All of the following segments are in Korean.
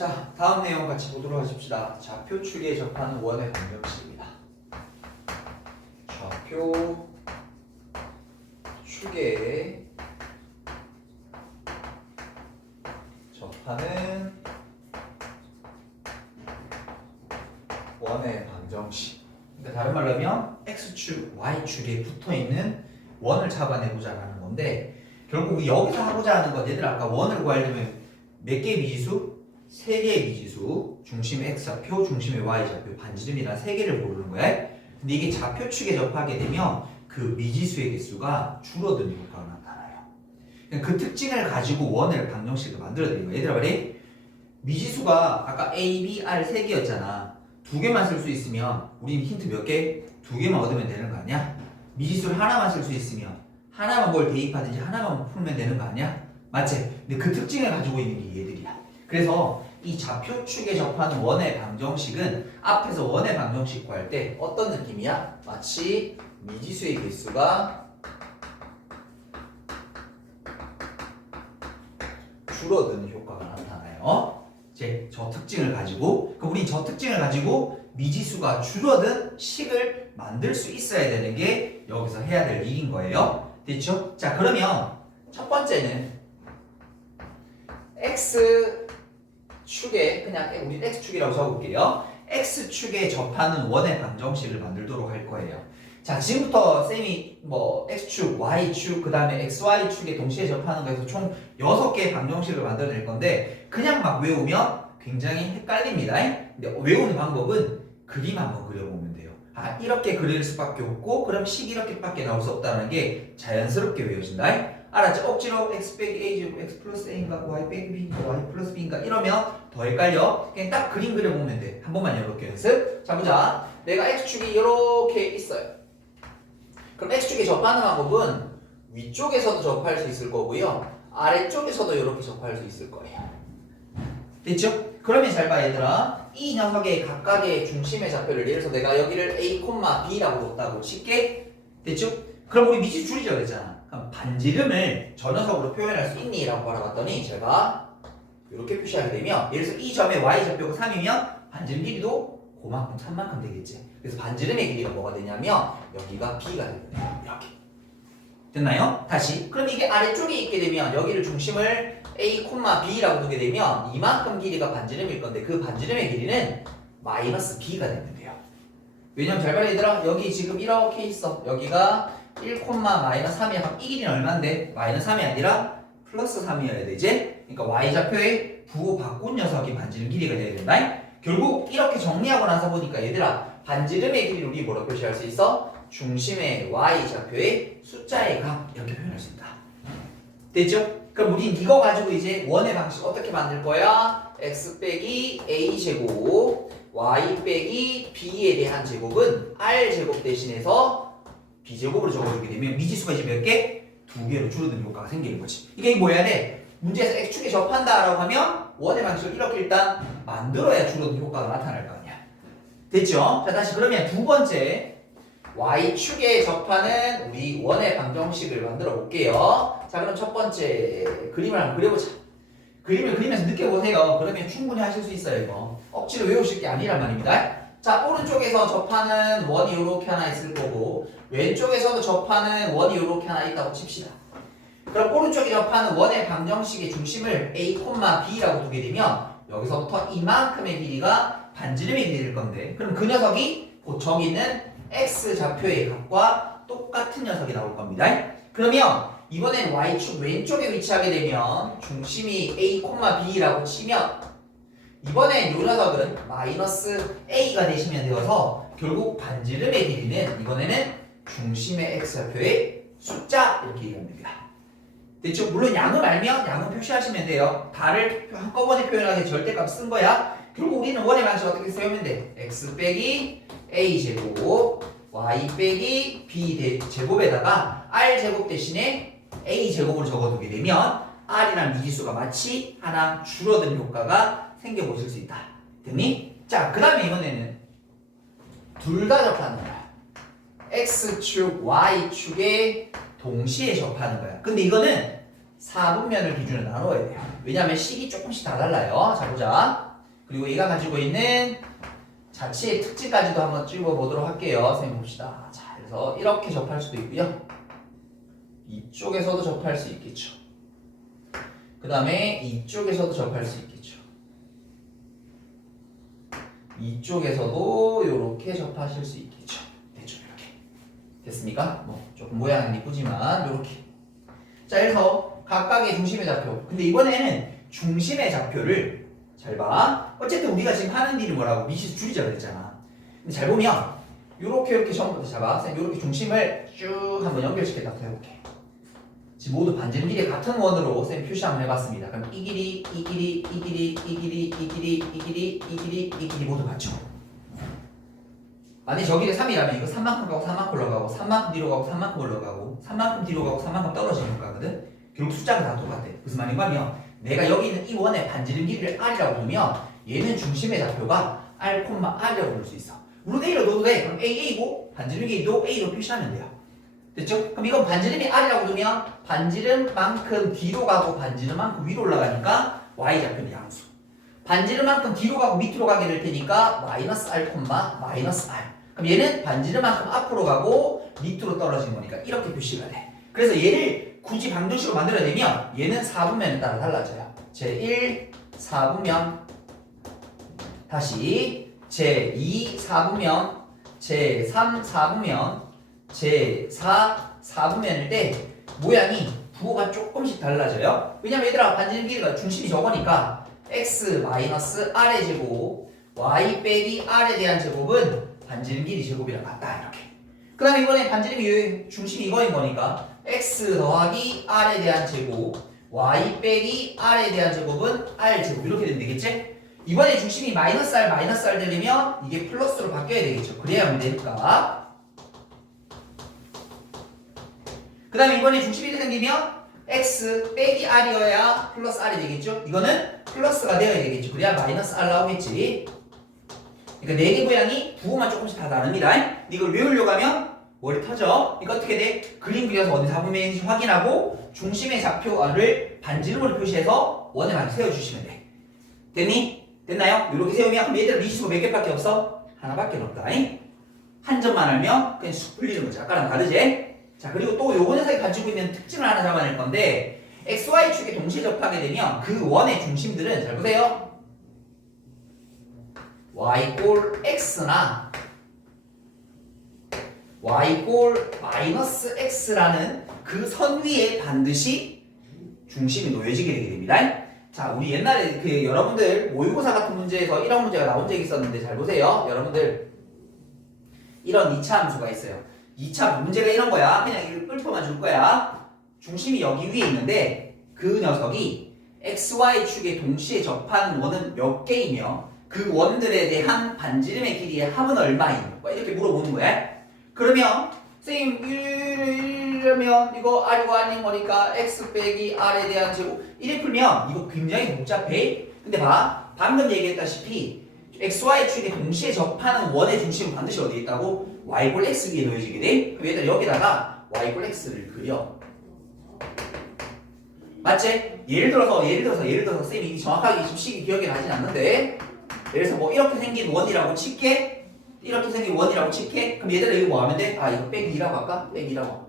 자, 다음 내용 같이 보도록 하십시다. 좌표 축에 접하는 원의 방정식입니다. 좌표 축에 접하는 원의 방정식. 그러니까 다른 말로 하면 x축, y축에 붙어있는 원을 잡아내보자라는 건데, 결국 우리 여기서 하고자 하는 건 얘들 아까 원을 구하려면 몇 개의 미지수? 3개의 미지수, 중심의 x좌표, 중심의 y좌표, 반지름이란 3개를 고르는 거야. 근데 이게 좌표축에 접하게 되면 그 미지수의 개수가 줄어드는 효과가 나타나요. 그 특징을 가지고 원을 방정식을 만들어드린 거야. 얘들아 말이 미지수가 아까 a, b, r 3개였잖아. 2개만 쓸 수 있으면 우리는 힌트 몇 개? 2개만 얻으면 되는 거 아니야? 미지수를 하나만 쓸 수 있으면 하나만 뭘 대입하든지 하나만 풀면 되는 거 아니야? 맞지? 근데 그 특징을 가지고 있는 게 얘들이야. 그래서 이 좌표축에 접하는 원의 방정식은 앞에서 원의 방정식 구할 때 어떤 느낌이야? 마치 미지수의 개수가 줄어드는 효과가 나타나요. 이제 저 특징을 가지고, 그럼 우린 저 특징을 가지고 미지수가 줄어든 식을 만들 수 있어야 되는 게 여기서 해야 될 일인 거예요. 됐죠? 자, 그러면 첫 번째는 x축에, 그냥 우리 x축이라고 적을게요. x축에 접하는 원의 방정식을 만들도록 할 거예요. 자, 지금부터 쌤이 뭐 x축, y축, 그 다음에 xy축에 동시에 접하는 거에서 총 6개의 방정식을 만들어낼 건데, 그냥 막 외우면 굉장히 헷갈립니다. 근데 외우는 방법은 그림 한번 그려보면 돼요. 아, 이렇게 그릴 수밖에 없고, 그럼 식 이렇게밖에 나올 수 없다는 게 자연스럽게 외워진다. 알았죠? 억지로 x 빼기 a제곱 x 플러스 a인가 y 빼기 b인가 y 플러스 b인가 이러면 더 헷갈려. 그냥 딱 그림 그려보면 돼. 한 번만 이렇게 연습. 자, 보자. 내가 x축이 이렇게 있어요. 그럼 x축에 접하는 방법은 위쪽에서도 접할 수 있을 거고요, 아래쪽에서도 이렇게 접할 수 있을 거예요. 됐죠? 그러면 잘 봐, 얘들아. 이 녀석의 각각의 중심의 좌표를, 예를 들어서 내가 여기를 a, b라고 뒀다고 칠게. 됐죠? 그럼 우리 미지 줄이자 그랬잖아. 그럼 반지름을 저 녀석으로 표현할 수 있니? 라고 알아봤더니 제가 이렇게 표시하게 되면, 예를 들어서 이 점의 y좌표가 3이면 반지름 길이도 그만큼 3만큼 되겠지. 그래서 반지름의 길이가 뭐가 되냐면 여기가 b가 되거든요. 이렇게. 됐나요? 다시. 그럼 이게 아래쪽에 있게 되면 여기를 중심을 a, b라고 두게 되면 이만큼 길이가 반지름일 건데, 그 반지름의 길이는 마이너스 b가 되면 돼요. 왜냐면 잘 봐라 얘들아, 여기 지금 이렇게 있어. 여기가 1, 마이너스 3이야. 그럼 이 길이는 얼만데? 마이너스 3이 아니라 플러스 3이어야 되지? 그러니까 y좌표에 부호 바꾼 녀석이 반지름 길이가 돼야 된다. 결국 이렇게 정리하고 나서 보니까 얘들아, 반지름의 길이를 우리 뭐로 표시할 수 있어? 중심의 y좌표의 숫자의 값, 이렇게 표현할 수 있다. 됐죠? 그럼 우린 이거 가지고 이제 원의 방식 어떻게 만들 거야? x 빼기 a 제곱 y 빼기 b에 대한 제곱은 r 제곱 대신해서 b 제곱으로 적어주게 되면 미지수가 이제 몇 개? 2개로 줄어드는 효과가 생기는 거지. 이게 뭐 해야 돼? 문제에서 x축에 접한다라고 하면 원의 방식을 이렇게 일단 만들어야 줄어드는 효과가 나타날 거 아니야. 됐죠? 자, 다시 그러면 두 번째 y축에 접하는 우리 원의 방정식을 만들어 볼게요. 자, 그럼 첫 번째 그림을 한번 그려보자. 그림을 그리면서 느껴보세요. 그러면 충분히 하실 수 있어요. 이거 억지로 외우실 게 아니란 말입니다. 자, 오른쪽에서 접하는 원이 이렇게 하나 있을 거고, 왼쪽에서도 접하는 원이 이렇게 하나 있다고 칩시다. 그럼 오른쪽에 접하는 원의 방정식의 중심을 a, b라고 두게 되면 여기서부터 이만큼의 길이가 반지름의 길이일 건데, 그럼 그 녀석이 곧 저기 있는 x좌표의 값과 똑같은 녀석이 나올 겁니다. 그러면 이번엔 y축 왼쪽에 위치하게 되면 중심이 a, b라고 치면 이번엔 이 녀석은 마이너스 a가 대시면 되어서 결국 반지름의 길이는 이번에는 중심의 x좌표의 숫자, 이렇게 얘기합니다. 됐죠? 물론 양을 알면 양은 표시하시면 돼요. 달을 한꺼번에 표현하기 절대값 쓴 거야. 결국 우리는 원의 방식 어떻게 세우면 돼? x 빼기 a 제곱 y 빼기 b 제곱에다가 r 제곱 대신에 a 제곱으로 적어두게 되면 r이란 미지수가 마치 하나 줄어든 효과가 생겨보실 수 있다. 됐니? 자, 그 다음에 이번에는 둘 다 접하는 거야. x축, y축에 동시에 접하는 거야. 근데 이거는 4분면을 기준으로 나눠야 돼요. 왜냐하면 식이 조금씩 다 달라요. 자 보자. 그리고 얘가 가지고 있는 자체의 특징까지도 한번 찍어보도록 할게요. 선생님 봅시다. 자 그래서 이렇게 접할 수도 있고요. 이쪽에서도 접할 수 있겠죠. 그 다음에 이쪽에서도 접할 수 있겠죠. 이쪽에서도 이렇게 접하실 수 있겠죠. 됐죠? 이렇게. 됐습니까? 뭐 조금 모양은 이쁘지만 이렇게. 자 그래서 각각의 중심의 좌표. 근데 이번에는 중심의 좌표를 잘 봐. 어쨌든 우리가 지금 하는 일이 뭐라고? 미시스 줄이자 그랬잖아. 근데 잘 보면 이렇게 전부터 잡아. 선생님 이렇게 중심을 쭉 한번 연결시켰다 해볼게. 지금 모두 반지름 길이 같은 원으로 쌤 표시 한번 해봤습니다. 그럼 이 길이, 이 길이, 이 길이, 이 길이, 이 길이, 이 길이, 이 길이, 이 길이 모두 같죠? 만약에 저 길이 3이라면 이거 3만큼 가고 3만큼 올라가고 3만큼 뒤로 가고 3만큼 올라가고 3만큼 뒤로 가고 3만큼 떨어지는 거거든? 결국 숫자가 다 똑같아. 무슨 말인가면 내가 여기 있는 이 원의 반지름 길이를 R이라고 부르면 얘는 중심의 좌표가 R, R이라고 부를 수 있어. 물론 A로 넣어도 돼. 그럼 AA고 반지름 길이도 A로 표시하면 돼요. 됐죠? 그럼 이건 반지름이 R이라고 두면 반지름만큼 뒤로 가고 반지름만큼 위로 올라가니까 Y좌표는 양수. 반지름만큼 뒤로 가고 밑으로 가게 될 테니까 마이너스 R, 마이너스 R. 그럼 얘는 반지름만큼 앞으로 가고 밑으로 떨어진 거니까 이렇게 표시가 돼. 그래서 얘를 굳이 방정식으로 만들어내면 얘는 4분면에 따라 달라져요. 제1 4분면, 다시 제2 4분면, 제3 4분면, 제4 4분면일 때 모양이 부호가 조금씩 달라져요. 왜냐면 얘들아 반지름 길이가 중심이 저거니까 x 마이너스 r의 제곱 y 빼기 r에 대한 제곱은 반지름 길이 제곱이랑 같다 이렇게. 그 다음에 이번에 반지름이 중심이 이거인 거니까 x 더하기 r에 대한 제곱 y 빼기 r에 대한 제곱은 r 제곱 이렇게 되면 되겠지? 이번에 중심이 마이너스 r 되려면 이게 플러스로 바뀌어야 되겠죠. 그래야 문제니까. 그 다음에 이번에 중심이 이렇게 생기면 x 빼기 r이어야 플러스 r이 되겠죠? 이거는 플러스가 되어야 되겠죠. 그래야 마이너스 r 나오겠지. 그러니까 4개 모양이 부호만 조금씩 다 다릅니다. 이걸 외우려고 하면 머리 터져. 이거 어떻게 돼? 그림 그려서 어디 잡으면인지 확인하고 중심의 좌표를 반지름으로 표시해서 원에 맞게 세워주시면 돼. 됐니? 됐나요? 이렇게 세우면 그럼 얘들아 미시수가 몇 개밖에 없어? 하나밖에 없다. 한 점만 알면 그냥 쑥 풀리는 거지. 아까랑 다르지? 자 그리고 또 요 녀석이 가지고 있는 특징을 하나 잡아낼 건데 XY축에 동시에 접하게 되면 그 원의 중심들은 잘 보세요. y X나 y 마이너스 X라는 그 선 위에 반드시 중심이 놓여지게 되게 됩니다. 자 우리 옛날에 그 여러분들 모의고사 같은 문제에서 이런 문제가 나온 적이 있었는데 잘 보세요. 여러분들 이런 2차 함수가 있어요. 2차 문제가 이런 거야. 그냥 이걸 읊어만 줄 거야. 중심이 여기 위에 있는데 그 녀석이 XY축에 동시에 접하는 원은 몇 개이며 그 원들에 대한 반지름의 길이의 합은 얼마인 거야. 이렇게 물어보는 거야. 그러면 선생님 이러면 이거 R이고 아닌 거니까 X 빼기 R에 대한 제곱 이래 풀면 이거 굉장히 복잡해. 근데 봐. 방금 얘기했다시피 XY축에 동시에 접하는 원의 중심은 반드시 어디에 있다고? Y X 위에 놓여지게 돼. 그럼 얘들 여기다가 Y X를 그려. 맞지? 예를 들어서 쌤이 정확하게 지금 식이 기억이 나진 않는데 예를 들어서 뭐 이렇게 생긴 원이라고 칠게. 이렇게 생긴 원이라고 칠게. 그럼 얘들아 이거 뭐 하면 돼? 아 이거 빼기 2라고 할까? 빼기 2라고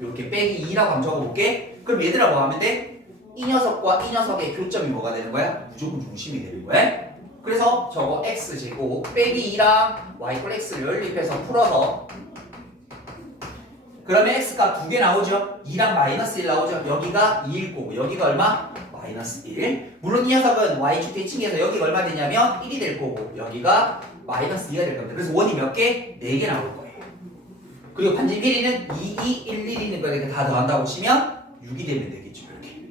이렇게 빼기 2라고 한번 적어볼게. 그럼 얘들아 뭐 하면 돼? 이 녀석과 이 녀석의 교점이 뭐가 되는 거야? 무조건 중심이 되는 거야. 그래서 저거 x제곱 빼기 2랑 y x를 연립해서 풀어서 그러면 x값 2개 나오죠? 2랑 마이너스 1 나오죠? 여기가 2일 거고 여기가 얼마? 마이너스 1. 물론 이 녀석은 y축 대칭해서 여기가 얼마 되냐면 1이 될 거고 여기가 마이너스 2가 될 겁니다. 그래서 원이 몇 개? 4개 나올 거예요. 그리고 반지름 길이는 2, 2, 1, 1 있는 거니까 다 더한다고 치면 6이 되면 되겠죠. 이렇게.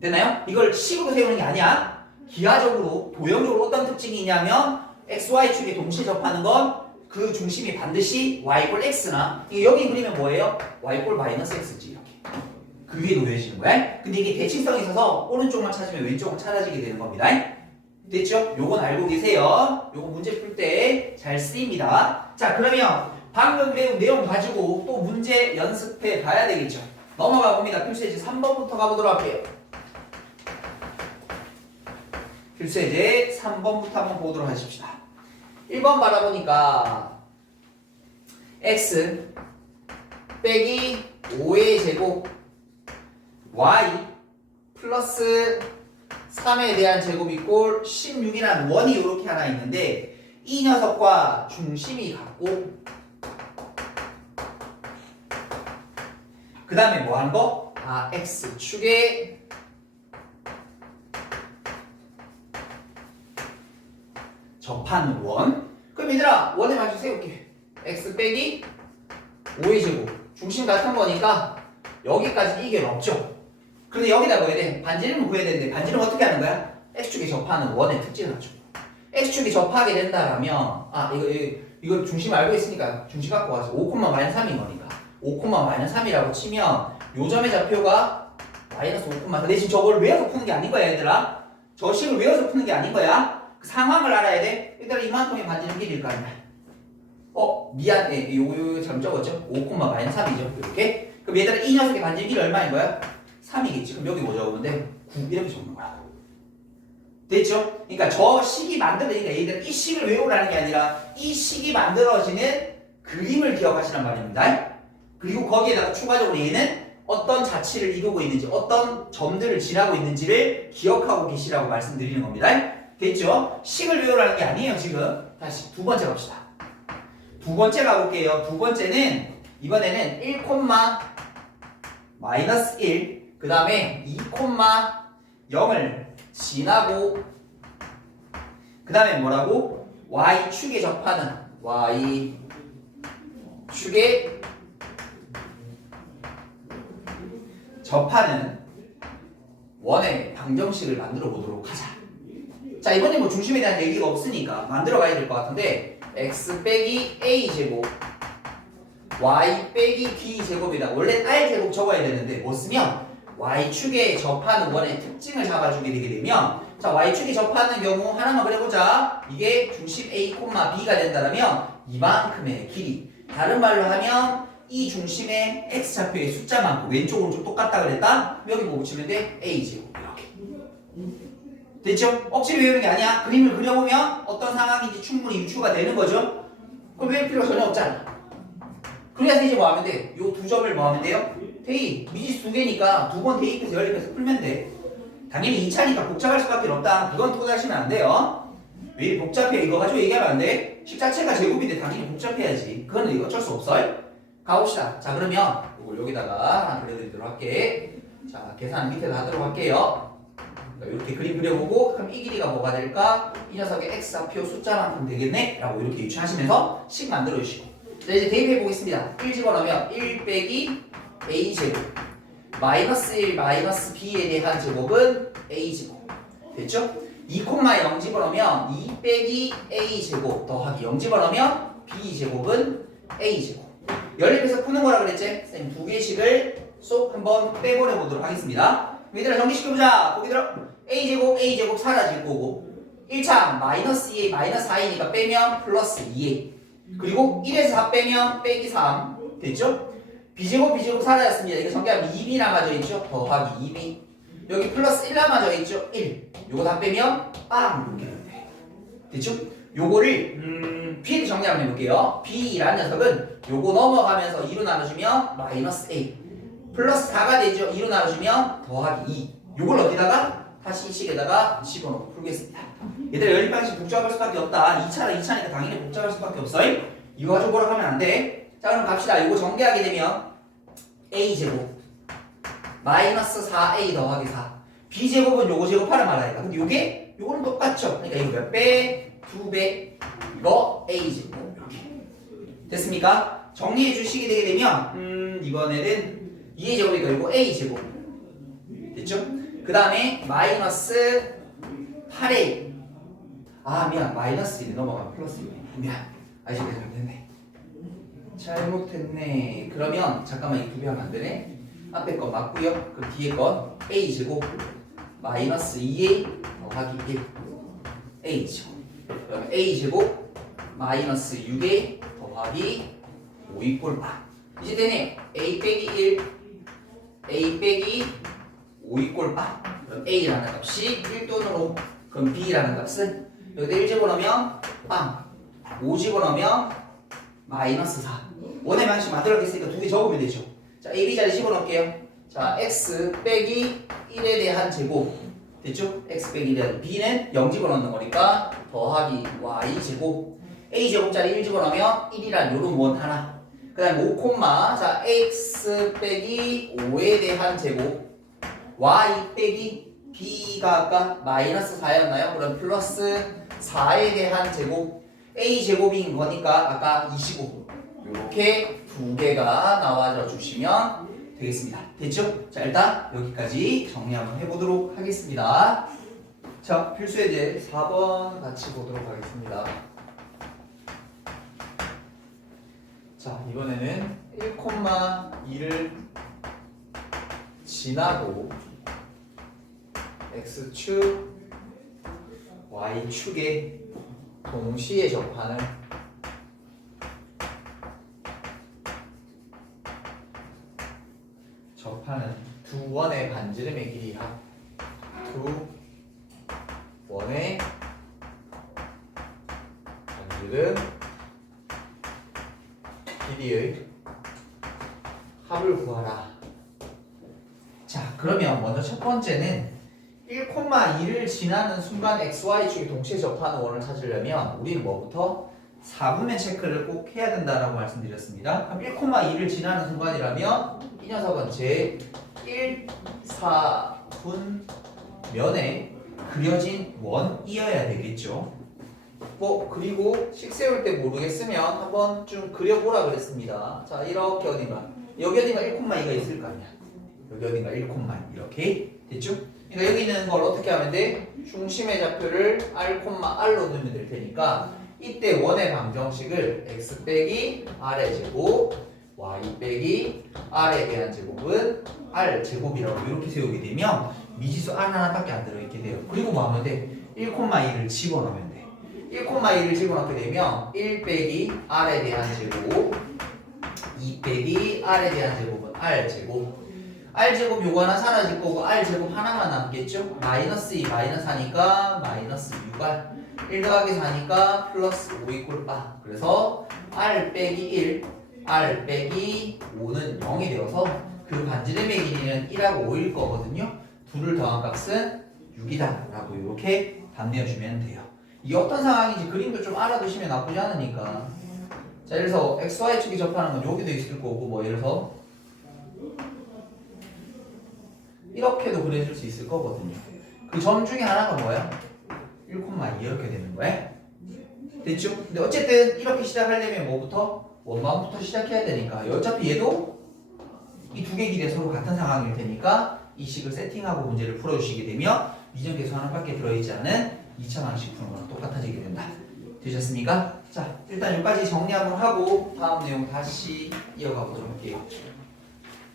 됐나요? 이걸 식으로 세우는 게 아니야. 기하적으로 도형적으로 어떤 특징이 있냐면 XY축에 동시에 접하는 건 그 중심이 반드시 Y X나 여기 그리면 뭐예요? Y 마이너스 X지 이렇게 그 위에 놓여지는 거야. 근데 이게 대칭성이 있어서 오른쪽만 찾으면 왼쪽은 찾아지게 되는 겁니다. 됐죠? 요건 알고 계세요. 요거 문제 풀 때 잘 쓰입니다. 자 그러면 방금 배운 내용 가지고 또 문제 연습해 봐야 되겠죠. 넘어가 봅니다. 필수예제 3번부터 가보도록 할게요. 필수예제 3번부터 한번 보도록 하십시다. 1번 바라보니까 x 빼기 5의 제곱 y 플러스 3에 대한 제곱이 꼴 16이라는 원이 이렇게 하나 있는데 이 녀석과 중심이 같고 그 다음에 뭐 하는 거? x축에 접하는 원. 그럼 얘들아 원의 방식 세울게. x 빼기 5의 제곱 중심 같은 거니까 여기까지 이견 없죠. 근데 여기다 뭐 해야 돼? 반지름을 구해야 되는데 반지름 어떻게 하는 거야? x축에 접하는 원의 특징을 하죠. x축에 접하게 된다라면 이거 중심 알고 있으니까 중심 갖고 와서 5,-3인 거니까 5,-3이라고 치면 요 점의 좌표가 마이너스 5,4. 내 지금 저걸 외워서 푸는 게 아닌 거야 얘들아. 저 식을 외워서 푸는 게 아닌 거야. 그 상황을 알아야 돼. 일단 이만큼의 반지름 길이일 거 아니야. 미안해. 요거 잘 적었죠? 5,-3이죠. 이렇게. 그럼 얘들아 이 녀석의 반지름 길이 얼마인 거야? 3이겠지. 그럼 여기 뭐 적으면 돼? 9 이렇게 적는 거야. 됐죠? 그러니까 저 식이 만들어지니까 얘들아 이 식을 외우라는 게 아니라 이 식이 만들어지는 그림을 기억하시란 말입니다. 그리고 거기에다가 추가적으로 얘는 어떤 자취를 이루고 있는지 어떤 점들을 지나고 있는지를 기억하고 계시라고 말씀드리는 겁니다. 됐죠? 식을 외우라는 게 아니에요 지금. 다시 두 번째 갑시다. 두 번째 가볼게요. 두 번째는 이번에는 1,-1 그 다음에 2,0을 지나고 그 다음에 뭐라고? y축에 접하는 y축에 접하는 원의 방정식을 만들어 보도록 하자. 자 이번에 뭐 중심에 대한 얘기가 없으니까 만들어 가야 될 것 같은데 x 빼기 a 제곱 y 빼기 b 제곱이다. 원래 r 제곱 적어야 되는데 뭐 쓰면 y축에 접하는 원의 특징을 잡아주게 되게 되면 자 y축에 접하는 경우 하나만 그려보자. 이게 중심 a, b가 된다면 이만큼의 길이. 다른 말로 하면 이 중심의 x좌표의 숫자만큼 왼쪽 오른쪽 똑같다 그랬다? 여기 뭐 붙이면 돼? a제곱 이렇게. 됐죠? 억지로 외우는 게 아니야. 그림을 그려보면 어떤 상황인지 충분히 유추가 되는 거죠. 그럼 외울 필요가 전혀 없잖아. 그래서 이제 뭐 하면 돼? 요 두 점을 뭐 하면 돼요? 대입. 미지수 두 개니까 두 번 대입해서 연립해서 풀면 돼. 당연히 2차니까 복잡할 수밖에 없다. 그건 토달하시면 안 돼요. 왜 이리 복잡해? 이거 가지고 얘기하면 안 돼. 식 자체가 제곱인데 당연히 복잡해야지. 그거는 이거 어쩔 수 없어요. 가봅시다. 자 그러면 이걸 여기다가 하나 그려드리도록 할게. 자 계산 밑에다 하도록 할게요. 이렇게 그림 그려보고 그럼 이 길이가 뭐가 될까? 이 녀석의 x좌표 숫자만큼 되겠네? 라고 이렇게 유추하시면서 식 만들어 주시고 자 이제 대입해 보겠습니다. 1 집어넣으면 1 빼기 a제곱 마이너스 1 마이너스 b에 대한 제곱은 a제곱 됐죠? 2,0 집어넣으면 2 빼기 a제곱 더하기 0 집어넣으면 b제곱은 a제곱 연립해서 푸는 거라 그랬지? 선생님 두 개씩을 쏙 한번 빼보내 보도록 하겠습니다. 얘들아 정리시켜보자. 보기 들어 a제곱 사라질 거고 1차 마이너스 2a 마이너스 4이니까 빼면 플러스 2a 그리고 1에서 4 빼면 빼기 3 됐죠? b제곱 사라졌습니다. 이거 정리하면 2b 남아져 있죠? 더하기 2b 여기 플러스 1 남아져 있죠? 1 요거 다 빼면 빵 이렇게 되는데 됐죠? 요거를 b를 정리 한번 해볼게요. b라는 녀석은 요거 넘어가면서 2로 나눠주면 마이너스 a 플러스 4가 되죠. 2로 나눠주면 더하기 2 요걸 어디다가? 다시 이 식에다가 집어넣고 풀겠습니다. 얘들아 연립 방식 복잡할 수밖에 없다. 2차니까 당연히 복잡할 수밖에 없어. 이거 가지고 뭐라고 하면 안 돼. 자 그럼 갑시다. 이거 전개하게 되면 a제곱 마이너스 4a 더하기 4 b제곱은 요거 제곱하는 말이야. 근데 요거는 똑같죠. 그러니까 이거 몇 배? 2배 이거 a제곱 이렇게 됐습니까? 정리해 주시게 되게 되면 이번에는 2의 제곱이니까 이거 a제곱 됐죠? 그 다음에 마이너스 8a 미안 마이너스 1이 넘어가면 플러스 1 미안 이제 잘못했네. 그러면 잠깐만 이 두 배 하면 안 되네. 앞에 거 맞고요. 그럼 뒤에 건 a제곱 마이너스 2a 더하기 1 a죠. 그러면 a제곱 마이너스 6a 더하기 5 이꼴 8 이제 되네. a 빼기 1 a 빼기 5 이꼴 빵. 그럼 a라는 값이 1돈으로 그럼 b라는 값은 여기다 1 집어넣으면 빵 5 집어넣으면 마이너스 4 원의 방식 만들었겠으니까 두 개 적으면 되죠. 자 a, b 자리 집어넣을게요. 자 x 빼기 1에 대한 제곱 됐죠? x 빼기 1에 대한 b는 0 집어넣는 거니까 더하기 y 제곱 a 제곱짜리 1 집어넣으면 1이란 요런 원 하나 그 다음에 5, 자 x 빼기 5에 대한 제곱 y 빼기 b가 아까 마이너스 4였나요? 그럼 플러스 4에 대한 제곱 a 제곱인 거니까 아까 25 이렇게 두 개가 나와져 주시면 되겠습니다. 됐죠? 자 일단 여기까지 정리 한번 해보도록 하겠습니다. 자 필수예제 4번 같이 보도록 하겠습니다. 자 이번에는 1,2를 지나고 x축, y축에 동시에 접하는 두 원의 반지름의 길이야. 두 원의 반지름 길이의 합을 구하라. 자, 그러면 먼저 첫 번째는 1,2를 지나는 순간 XY축이 동시에 접하는 원을 찾으려면 우리는 뭐부터? 4분면 체크를 꼭 해야 된다라고 말씀드렸습니다. 그럼 1,2를 지나는 순간이라면 이 녀석은 제 1,4분면에 그려진 원이어야 되겠죠. 그리고 식 세울 때 모르겠으면 한번 좀 그려보라 그랬습니다. 자, 이렇게 어딘가 여기 어딘가 1,2가 있을 거 아니야. 여기 어딘가 1,2 이렇게 됐죠? 그러니까 여기 있는 걸 어떻게 하면 돼? 중심의 좌표를 r,r로 넣으면 될 테니까 이때 원의 방정식을 x 빼기 r의 제곱 y 빼기 r에 대한 제곱은 r 제곱이라고 이렇게 세우게 되면 미지수 r 하나밖에 안 들어있게 돼요. 그리고 뭐 하면 돼? 1,2를 집어넣으면 돼. 1,2를 집어넣게 되면 1 빼기 r에 대한 제곱 2 빼기 r에 대한 제곱은 r 제곱 r제곱 요거 하나 사라질 거고 r제곱 하나만 남겠죠? 마이너스 2 마이너스 4니까 마이너스 6r 1 더하기 4니까 플러스 5 이꼴 빠 그래서 r 빼기 1 r 빼기 5는 0이 되어서 그 반지름의 길이는 1하고 5일 거거든요. 둘을 더한 값은 6이다 라고 이렇게 답 내어주면 돼요. 이게 어떤 상황인지 그림도 좀 알아두시면 나쁘지 않으니까. 자, 예를 들어서 XY축이 접하는 건 여기도 있을 거고 뭐 예를 들어서 이렇게도 그려줄 수 있을 거거든요. 그 점 중에 하나가 뭐야? 1,2 이렇게 되는 거야. 됐죠? 근데 어쨌든 이렇게 시작하려면 뭐부터? 원망부터 시작해야 되니까 어차피 얘도 이 두 개 길이가 서로 같은 상황일 테니까 이 식을 세팅하고 문제를 풀어주시게 되면 미정계수 하나밖에 들어있지 않은 2차 방식 푸는 거랑 똑같아지게 된다. 되셨습니까? 자, 일단 여기까지 정리 한번 하고 다음 내용 다시 이어가 보도록 할게요.